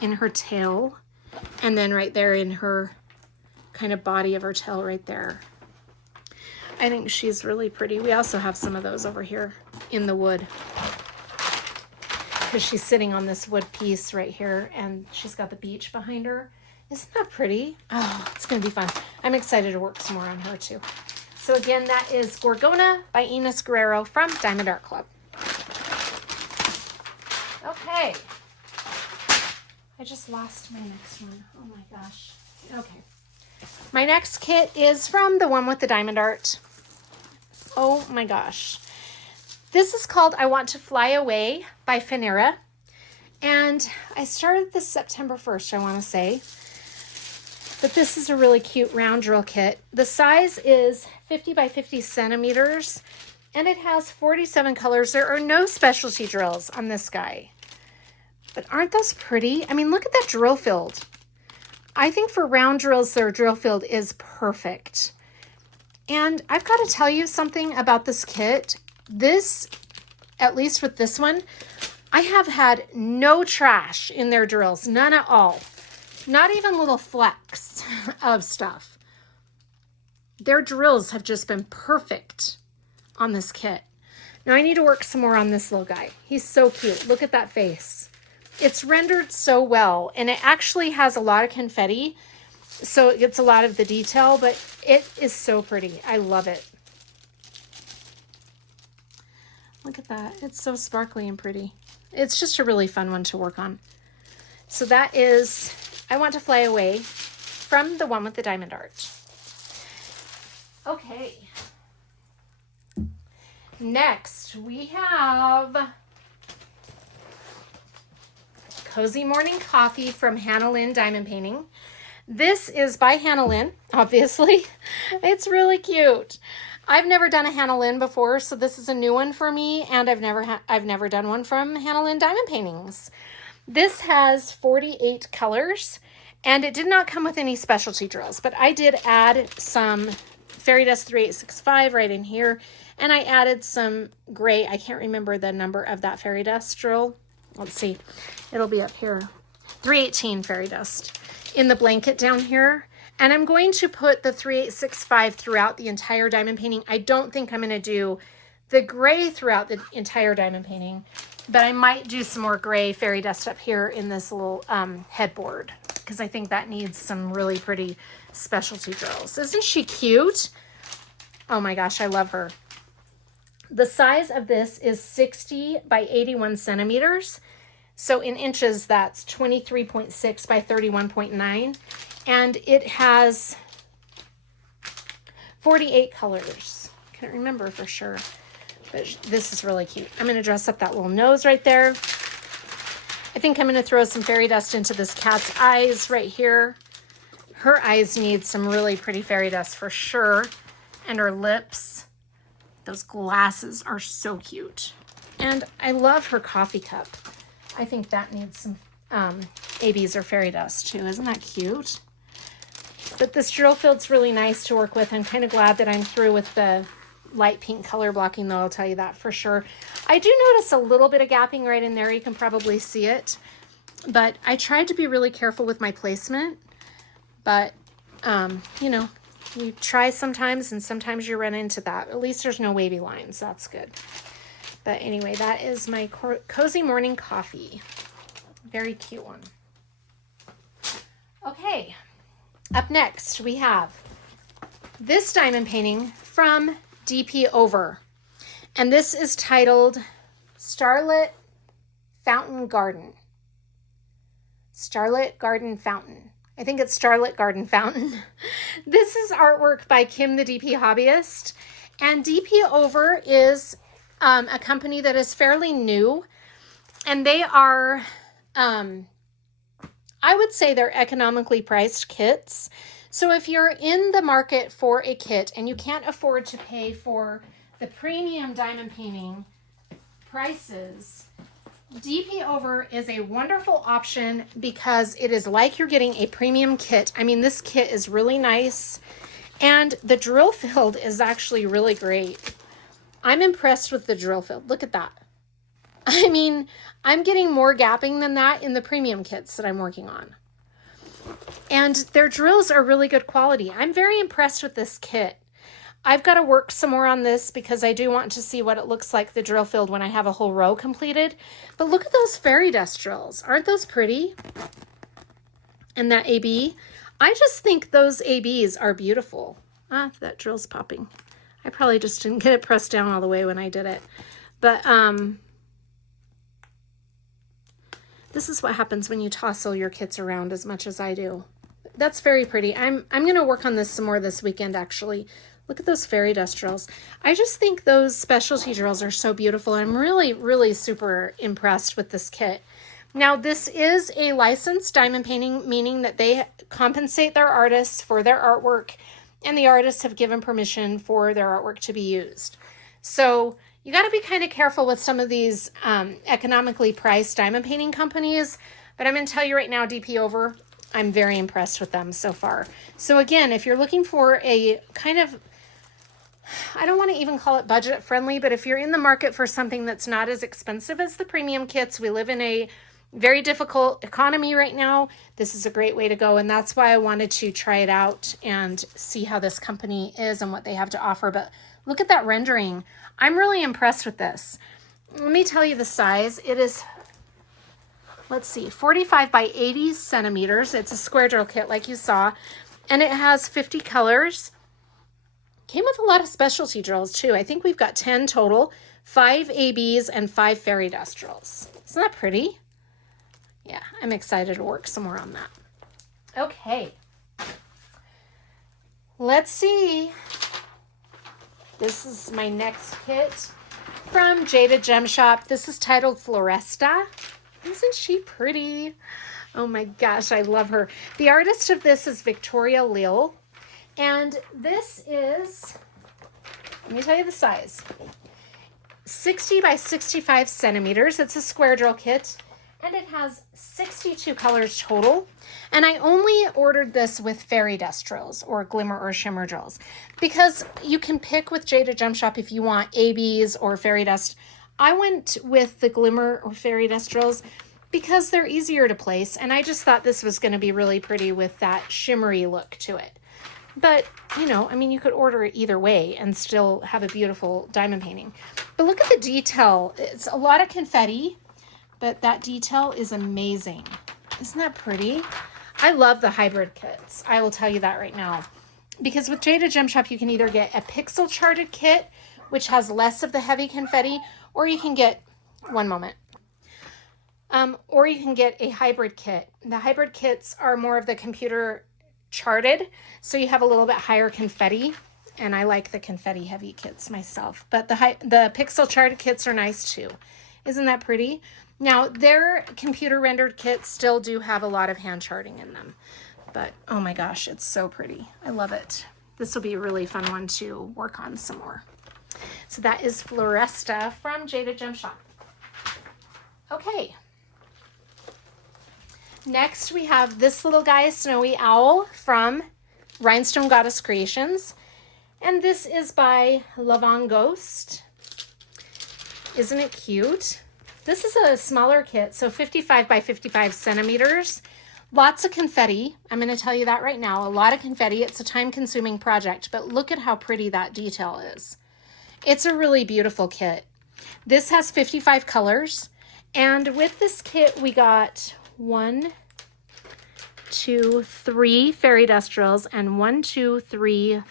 In her tail. And then right there in her kind of body of her tail right there. I think she's really pretty. We also have some of those over here in the wood. Because she's sitting on this wood piece right here and she's got the beach behind her. Isn't that pretty? Oh, it's going to be fun. I'm excited to work some more on her too. So again, that is Gorgona by Ines Guerrero from Diamond Art Club. Okay. I just lost my next one. Oh my gosh. Okay. My next kit is from the one with the diamond art. Oh my gosh. This is called I Want to Fly Away by Finera. And I started this September 1st, I want to say. But this is a really cute round drill kit. The size is 50 by 50 centimeters. And it has 47 colors. There are no specialty drills on this guy. But aren't those pretty? I mean, look at that drill filled. I think for round drills, their drill filled is perfect. And I've got to tell you something about this kit. This, at least with this one, I have had no trash in their drills. None at all. Not even little flecks of stuff. Their drills have just been perfect on this kit. Now I need to work some more on this little guy. He's so cute. Look at that face. It's rendered so well, and it actually has a lot of confetti, so it gets a lot of the detail, but it is so pretty. I love it. Look at that. It's so sparkly and pretty. It's just a really fun one to work on. So that is I Want to Fly Away from the one with the diamond art. Okay. Next, we have Cozy Morning Coffee from Hannah Lynn Diamond Painting. This is by Hannah Lynn, obviously. It's really cute. I've never done a Hannah Lynn before, so this is a new one for me, and I've never done one from Hannah Lynn Diamond Paintings. This has 48 colors, and it did not come with any specialty drills, but I did add some Fairy Dust 3865 right in here. And I added some gray. I can't remember the number of that fairy dust drill. Let's see. It'll be up here. 318 fairy dust in the blanket down here. And I'm going to put the 3865 throughout the entire diamond painting. I don't think I'm going to do the gray throughout the entire diamond painting, but I might do some more gray fairy dust up here in this little headboard, because I think that needs some really pretty specialty drills. Isn't she cute? Oh my gosh, I love her. The size of this is 60 by 81 centimeters. So in inches, that's 23.6 by 31.9. And it has 48 colors. Can't remember for sure, but this is really cute. I'm going to dress up that little nose right there. I think I'm going to throw some fairy dust into this cat's eyes right here. Her eyes need some really pretty fairy dust for sure. And her lips. Those glasses are so cute. And I love her coffee cup. I think that needs some ABs or fairy dust too. Isn't that cute? But this drill field's really nice to work with. I'm kind of glad that I'm through with the light pink color blocking, though, I'll tell you that for sure. I do notice a little bit of gapping right in there. You can probably see it. But I tried to be really careful with my placement. But, you know, you try sometimes and sometimes you run into that. At least there's no wavy lines. That's good. But anyway, that is my cozy morning coffee. Very cute one. Okay. Up next, we have this diamond painting from DP Over. And this is titled Starlit Fountain Garden. Starlit Garden Fountain. I think it's Starlit Garden Fountain. This is artwork by Kim, the DP Hobbyist. And DP Over is a company that is fairly new. And they are... I would say they're economically priced kits. So if you're in the market for a kit and you can't afford to pay for the premium diamond painting prices, DP Over is a wonderful option because it is like you're getting a premium kit. I mean, this kit is really nice and the drill field is actually really great. I'm impressed with the drill field. Look at that. I mean, I'm getting more gapping than that in the premium kits that I'm working on. And their drills are really good quality. I'm very impressed with this kit. I've got to work some more on this because I do want to see what it looks like, the drill field, when I have a whole row completed. But look at those fairy dust drills. Aren't those pretty? And that AB. I just think those ABs are beautiful. Ah, that drill's popping. I probably just didn't get it pressed down all the way when I did it. But, this is what happens when you toss all your kits around as much as I do. That's very pretty. I'm going to work on this some more this weekend, actually. Look at those fairy dust drills. I just think those specialty drills are so beautiful. I'm really, really super impressed with this kit. Now, this is a licensed diamond painting, meaning that they compensate their artists for their artwork, and the artists have given permission for their artwork to be used. So you got to be kind of careful with some of these economically priced diamond painting companies. But I'm going to tell you right now, DP Over, I'm very impressed with them so far. So again, if you're looking for a kind of, I don't want to even call it budget friendly, but if you're in the market for something that's not as expensive as the premium kits, we live in a very difficult economy right now. This is a great way to go. And that's why I wanted to try it out and see how this company is and what they have to offer. But look at that rendering. I'm really impressed with this. Let me tell you the size. It is, let's see, 45 by 80 centimeters. It's a square drill kit like you saw. And it has 50 colors. Came with a lot of specialty drills too. I think we've got 10 total, 5 ABs and 5 fairy dust drills. Isn't that pretty? Yeah, I'm excited to work some more on that. Okay. Let's see. This is my next kit from Jaded Gem Shop. This is titled Floresta. Isn't she pretty? Oh my gosh, I love her. The artist of this is Victoria Lil. And this is, let me tell you the size, 60 by 65 centimeters. It's a square drill kit. and it has 62 colors total. And I only ordered this with fairy dust drills or glimmer or shimmer drills because you can pick with Jaded Gem Shop if you want ABs or fairy dust. I went with the glimmer or fairy dust drills because they're easier to place, and I just thought this was going to be really pretty with that shimmery look to it. But, you know, I mean, you could order it either way and still have a beautiful diamond painting. But look at the detail. It's a lot of confetti, but that detail is amazing. Isn't that pretty? I love the hybrid kits. I will tell you that right now. Because with Jaded Gem Shop, you can either get a pixel charted kit, which has less of the heavy confetti, or you can get, one moment, or you can get a hybrid kit. The hybrid kits are more of the computer charted, so you have a little bit higher confetti, and I like the confetti heavy kits myself. But the pixel charted kits are nice too. Isn't that pretty? Now, their computer rendered kits still do have a lot of hand charting in them, but oh my gosh, it's so pretty. I love it. This will be a really fun one to work on some more. So that is Floresta from Jaded Gem Shop. Okay. Next, we have this little guy, Snowy Owl, from Rhinestone Goddess Creations. And this is by Lavon Ghost. Isn't it cute? This is a smaller kit, so 55 by 55 centimeters. Lots of confetti. I'm going to tell you that right now. A lot of confetti. It's a time-consuming project, but look at how pretty that detail is. It's a really beautiful kit. This has 55 colors. And with this kit, we got 1, 2, 3 fairy dust drills and 1, 2, 3,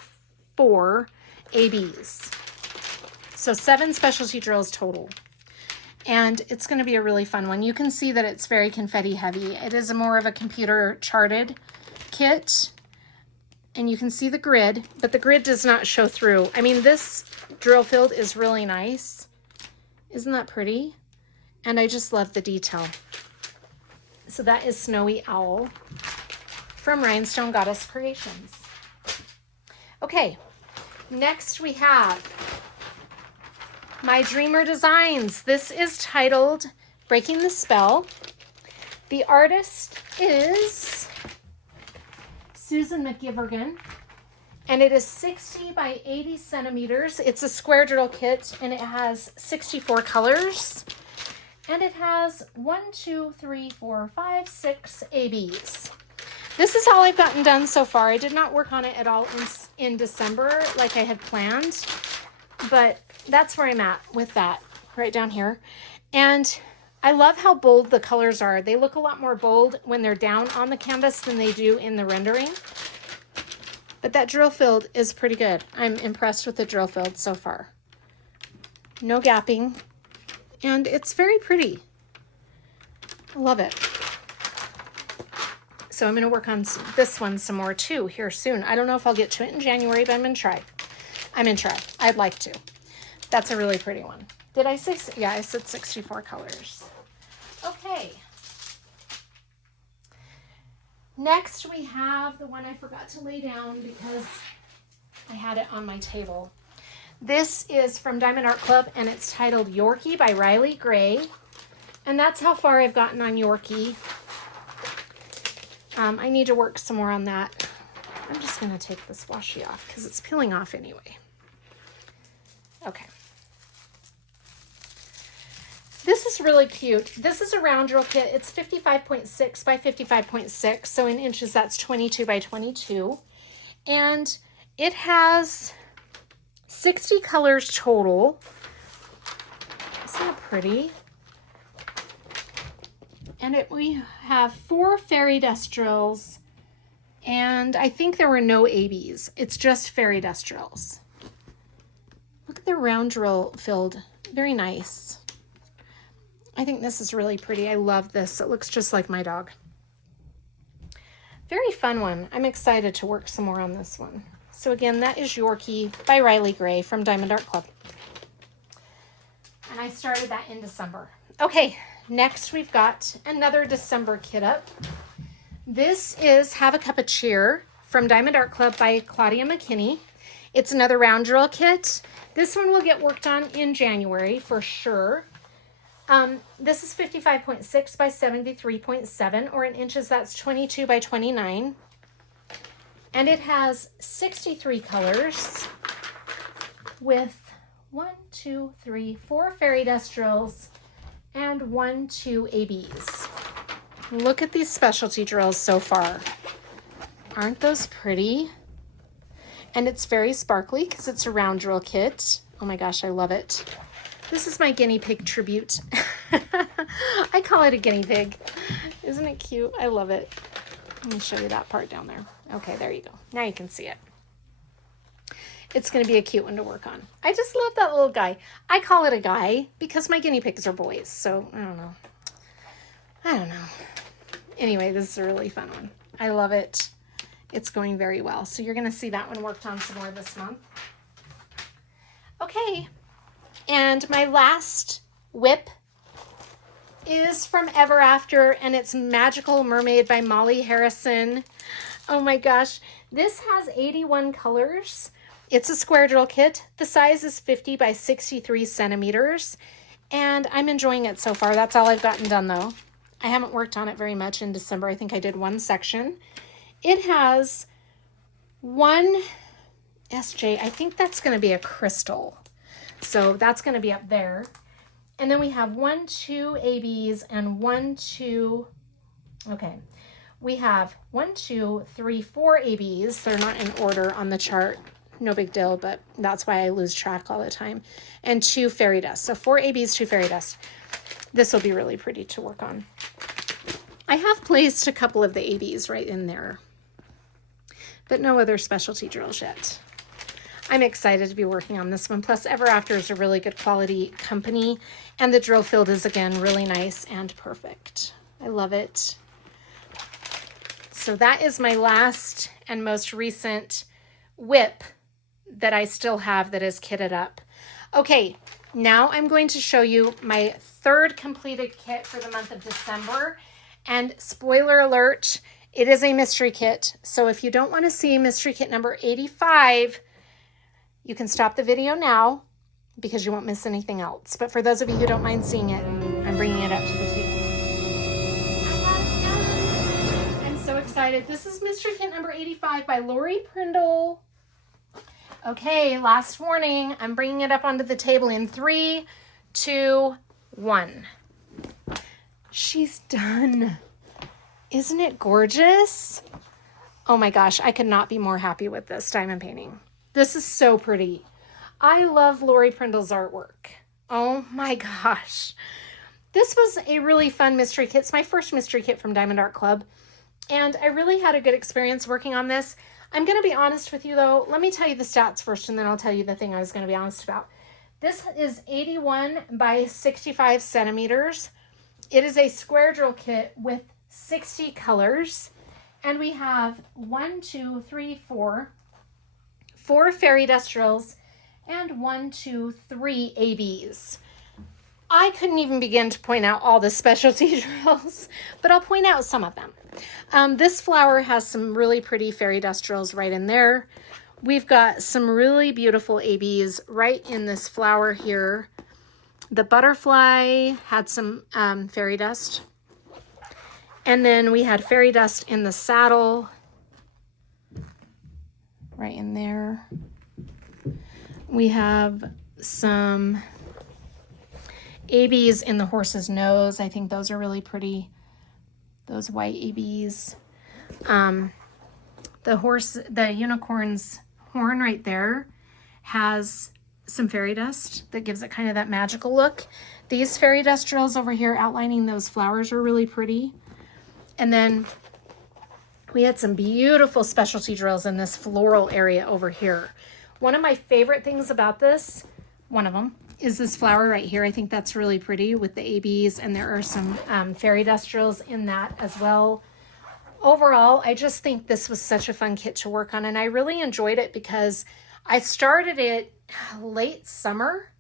4 ABs. So 7 specialty drills total. And it's going to be a really fun one. You can see that it's very confetti heavy. It is more of a computer charted kit. And you can see the grid, but the grid does not show through. I mean, this drill field is really nice. Isn't that pretty? And I just love the detail. So that is Snowy Owl from Rhinestone Goddess Creations. Okay, next we have My Dreamer Designs. This is titled Breaking the Spell. The artist is Susan McGivergan, and it is 60 by 80 centimeters. It's a square drill kit, and it has 64 colors. And it has 1, 2, 3, 4, 5, 6 ABs. This is all I've gotten done so far. I did not work on it at all in December like I had planned, but that's where I'm at with that, right down here. And I love how bold the colors are. They look a lot more bold when they're down on the canvas than they do in the rendering. But that drill field is pretty good. I'm impressed with the drill field so far. No gapping. And it's very pretty. I love it. So I'm going to work on this one some more too here soon. I don't know if I'll get to it in January, but I'm going to try. I'd like to. That's a really pretty one. Did I say? Yeah, I said 64 colors. Okay. Next we have the one I forgot to lay down because I had it on my table. This is from Diamond Art Club, and it's titled Yorkie by Riley Gray. And that's how far I've gotten on Yorkie. I need to work some more on that. I'm just going to take this washi off because it's peeling off anyway. Okay. This is really cute. This is a round drill kit. It's 55.6 by 55.6. So in inches, that's 22 by 22. And it has 60 colors total. Isn't that pretty? And we have 4 fairy dust drills, and I think there were no ABs. It's just fairy dust drills. Look at the round drill filled. Very nice. I think this is really pretty. I love this. It looks just like my dog. Very fun one. I'm excited to work some more on this one. So again, that is Yorkie by Riley Gray from Diamond Art Club. And I started that in December. Okay, next we've got another December kit up. This is Have a Cup of Cheer from Diamond Art Club by Claudia McKinney. It's another round drill kit. This one will get worked on in January for sure. This is 55.6 by 73.7, or in inches, that's 22 by 29. And it has 63 colors with 4 fairy dust drills and 2 ABs. Look at these specialty drills so far. Aren't those pretty? And it's very sparkly because it's a round drill kit. Oh my gosh, I love it. This is my guinea pig tribute. I call it a guinea pig. Isn't it cute? I love it. Let me show you that part down there. Okay, there you go. Now you can see it. It's going to be a cute one to work on. I just love that little guy. I call it a guy because my guinea pigs are boys. So I don't know. Anyway, this is a really fun one. I love it. It's going very well. So you're going to see that one worked on some more this month. Okay. And my last whip is from Ever After, and it's Magical Mermaid by Molly Harrison. Oh my gosh. This has 81 colors. It's a square drill kit. The size is 50 by 63 centimeters, and I'm enjoying it so far. That's all I've gotten done though. I haven't worked on it very much in December. I think I did one section. It has one SJ. I think that's going to be a crystal. So that's going to be up there. And then we have 2 ABs and 2. Okay. We have 2, 3, 4 ABs. They're not in order on the chart. No big deal, but that's why I lose track all the time. And 2 fairy dust. So 4 ABs, 2 fairy dust. This will be really pretty to work on. I have placed a couple of the ABs right in there, but no other specialty drills yet. I'm excited to be working on this one. Plus, Ever After is a really good quality company, and the drill field is, again, really nice and perfect. I love it. So that is my last and most recent whip that I still have that is kitted up. Okay, now I'm going to show you my third completed kit for the month of December. And spoiler alert, it is a mystery kit. So if you don't want to see mystery kit number 85, you can stop the video now because you won't miss anything else. But for those of you who don't mind seeing it, I'm bringing it up to the table. I got it done. I'm so excited. This is mystery kit number 85 by Lori Prindle. Okay, last warning. I'm bringing it up onto the table in 3, 2, 1. She's done. Isn't it gorgeous? Oh my gosh, I could not be more happy with this diamond painting. This is so pretty. I love Lori Prindle's artwork. Oh my gosh. This was a really fun mystery kit. It's my first mystery kit from Diamond Art Club, and I really had a good experience working on this. I'm going to be honest with you though. Let me tell you the stats first, and then I'll tell you the thing I was going to be honest about. This is 81 by 65 centimeters. It is a square drill kit with 60 colors, and we have 4 fairy dust drills and 3 ABs. I couldn't even begin to point out all the specialty drills, but I'll point out some of them. This flower has some really pretty fairy dust drills right in there. We've got some really beautiful ABs right in this flower here. The butterfly had some fairy dust. And then we had fairy dust in the saddle. Right in there. We have some ABs in the horse's nose. I think those are really pretty. Those white ABs. The unicorn's horn right there has some fairy dust that gives it kind of that magical look. These fairy dust drills over here outlining those flowers are really pretty. And then we had some beautiful specialty drills in this floral area over here. One of my favorite things about this, one of them, is this flower right here. I think that's really pretty with the ABs, and there are some fairy dust drills in that as well. Overall, I just think this was such a fun kit to work on, and I really enjoyed it because I started it late summer,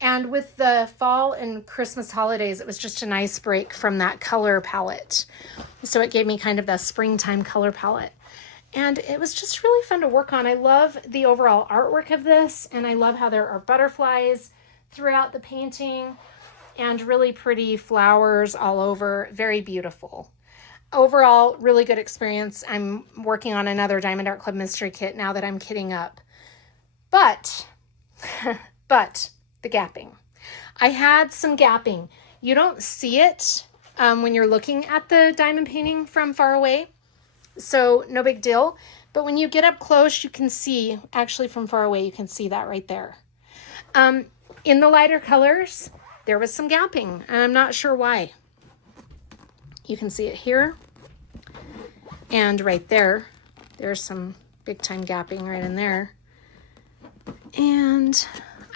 and with the fall and Christmas holidays, it was just a nice break from that color palette. So it gave me kind of the springtime color palette. And it was just really fun to work on. I love the overall artwork of this, and I love how there are butterflies throughout the painting. and really pretty flowers all over. Very beautiful. Overall, really good experience. I'm working on another Diamond Art Club mystery kit now that I'm kitting up. But the gapping. I had some gapping. You don't see it when you're looking at the diamond painting from far away, so no big deal. But when you get up close, you can see, actually from far away, you can see that right there. In the lighter colors, there was some gapping, and I'm not sure why. You can see it here and right there. There's some big time gapping right in there. And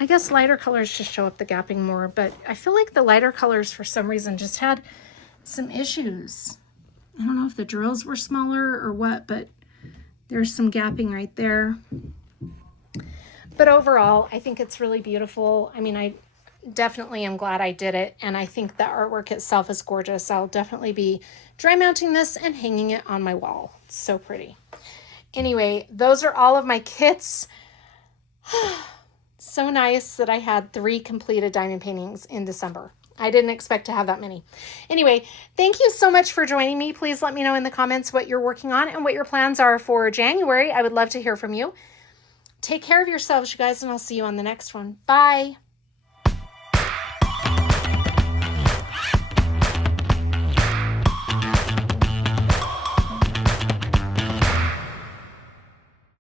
I guess lighter colors just show up the gapping more, but I feel like the lighter colors for some reason just had some issues. I don't know if the drills were smaller or what, but there's some gapping right there. But overall, I think it's really beautiful. I mean, I definitely am glad I did it, and I think the artwork itself is gorgeous. I'll definitely be dry mounting this and hanging it on my wall. It's so pretty. Anyway, those are all of my kits. So nice that I had 3 completed diamond paintings in December. I didn't expect to have that many. Anyway, thank you so much for joining me. Please let me know in the comments what you're working on and what your plans are for January. I would love to hear from you. Take care of yourselves, you guys, and I'll see you on the next one. Bye.